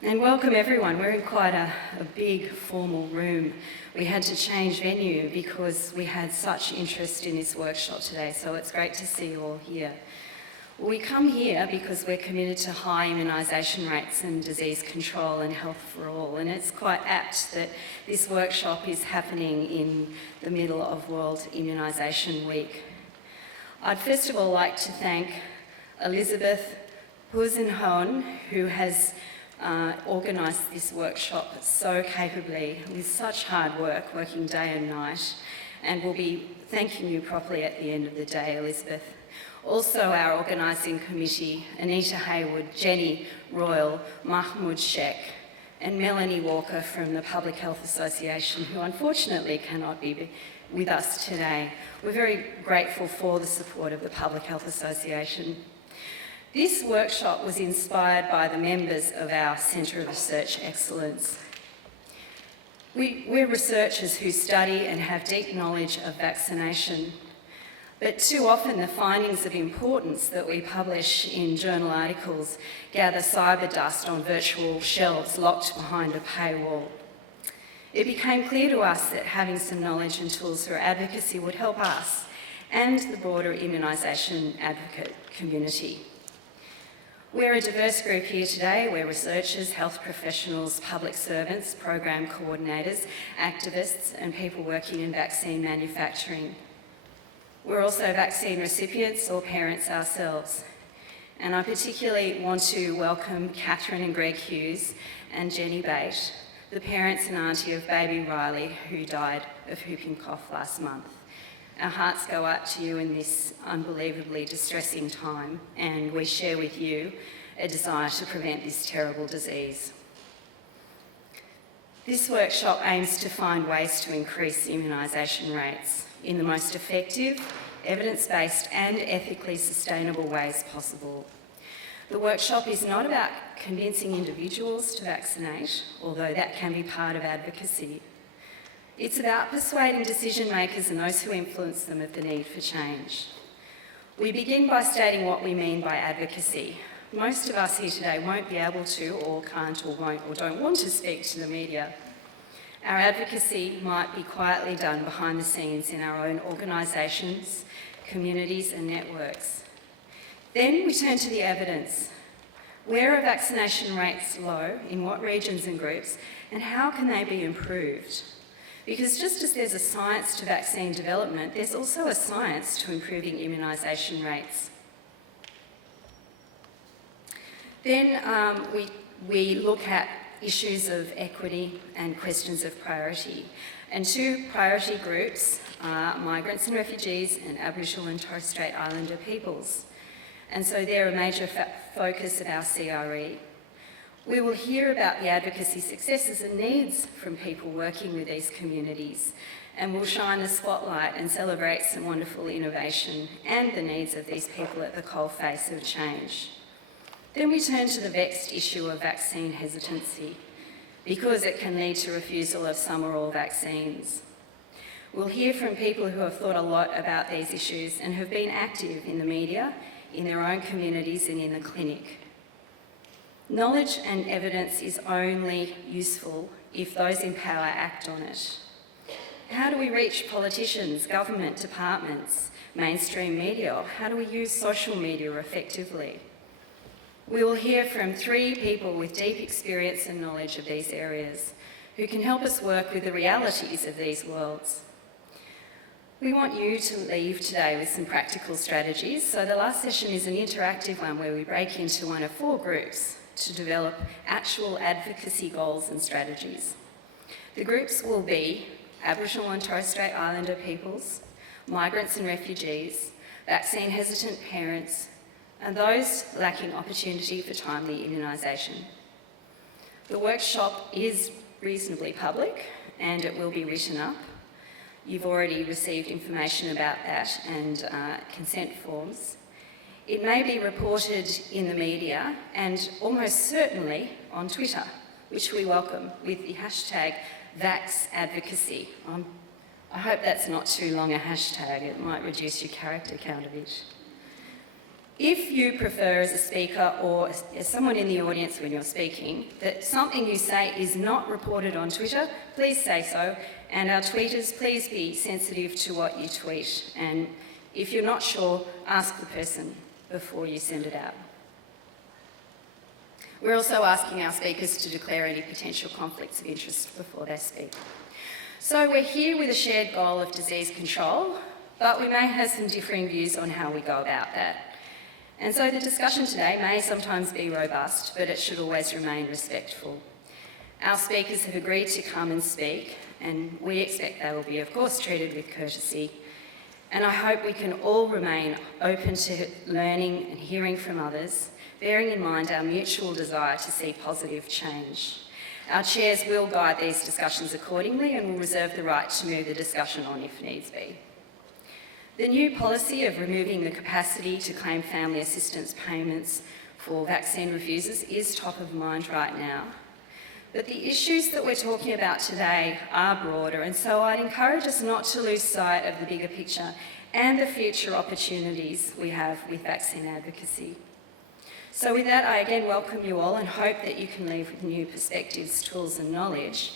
And welcome everyone. We're in quite a big formal room. We had to change venue because we had such interest in this workshop today, so it's great to see you all here. We come here because we're committed to high immunisation rates and disease control and health for all, and it's quite apt that this workshop is happening in the middle of World Immunisation Week. I'd first of all like to thank Elizabeth Huizenhoven, who has organised this workshop so capably with such hard work, working day and night, and we'll be thanking you properly at the end of the day, Elizabeth. Also our organising committee, Anita Haywood, Jenny Royal, Mahmoud Sheikh, and Melanie Walker from the Public Health Association, who unfortunately cannot be with us today. We're very grateful for the support of the Public Health Association. This workshop was inspired by the members of our Centre of Research Excellence. We're researchers who study and have deep knowledge of vaccination, but too often the findings of importance that we publish in journal articles gather cyber dust on virtual shelves locked behind a paywall. It became clear to us that having some knowledge and tools for advocacy would help us and the broader immunisation advocate community. We're a diverse group here today. We're researchers, health professionals, public servants, program coordinators, activists, and people working in vaccine manufacturing. We're also vaccine recipients or parents ourselves. And I particularly want to welcome Catherine and Greg Hughes and Jenny Bate, the parents and auntie of baby Riley, who died of whooping cough last month. Our hearts go out to you in this unbelievably distressing time, and we share with you a desire to prevent this terrible disease. This workshop aims to find ways to increase immunisation rates in the most effective, evidence-based and ethically sustainable ways possible. The workshop is not about convincing individuals to vaccinate, although that can be part of advocacy. It's about persuading decision makers and those who influence them of the need for change. We begin by stating what we mean by advocacy. Most of us here today won't be able to, or can't, or won't, or don't want to speak to the media. Our advocacy might be quietly done behind the scenes in our own organisations, communities and networks. Then we turn to the evidence. Where are vaccination rates low, in what regions and groups, and how can they be improved? Because just as there's a science to vaccine development, there's also a science to improving immunisation rates. Then we look at issues of equity and questions of priority. And two priority groups are migrants and refugees and Aboriginal and Torres Strait Islander peoples. And so they're a major focus of our CRE. We will hear about the advocacy successes and needs from people working with these communities, and we'll shine the spotlight and celebrate some wonderful innovation and the needs of these people at the coalface of change. Then we turn to the vexed issue of vaccine hesitancy, because it can lead to refusal of some or all vaccines. We'll hear from people who have thought a lot about these issues and have been active in the media, in their own communities and in the clinic. Knowledge and evidence is only useful if those in power act on it. How do we reach politicians, government departments, mainstream media? How do we use social media effectively? We will hear from three people with deep experience and knowledge of these areas who can help us work with the realities of these worlds. We want you to leave today with some practical strategies. So the last session is an interactive one where we break into one of four groups to develop actual advocacy goals and strategies. The groups will be Aboriginal and Torres Strait Islander peoples, migrants and refugees, vaccine hesitant parents, and those lacking opportunity for timely immunisation. The workshop is reasonably public and it will be written up. You've already received information about that and consent forms. It may be reported in the media and almost certainly on Twitter, which we welcome with the hashtag #VaxAdvocacy. I hope that's not too long a hashtag. It might reduce your character count a bit. If you prefer as a speaker or as someone in the audience when you're speaking that something you say is not reported on Twitter, please say so. And our tweeters, please be sensitive to what you tweet. And if you're not sure, ask the person before you send it out. We're also asking our speakers to declare any potential conflicts of interest before they speak. So we're here with a shared goal of disease control, but we may have some differing views on how we go about that. And so the discussion today may sometimes be robust, but it should always remain respectful. Our speakers have agreed to come and speak, and we expect they will be, of course, treated with courtesy. And I hope we can all remain open to learning and hearing from others, bearing in mind our mutual desire to see positive change. Our chairs will guide these discussions accordingly and will reserve the right to move the discussion on if needs be. The new policy of removing the capacity to claim family assistance payments for vaccine refusers is top of mind right now. But the issues that we're talking about today are broader, and so I'd encourage us not to lose sight of the bigger picture and the future opportunities we have with vaccine advocacy. So with that, I again welcome you all and hope that you can leave with new perspectives, tools and knowledge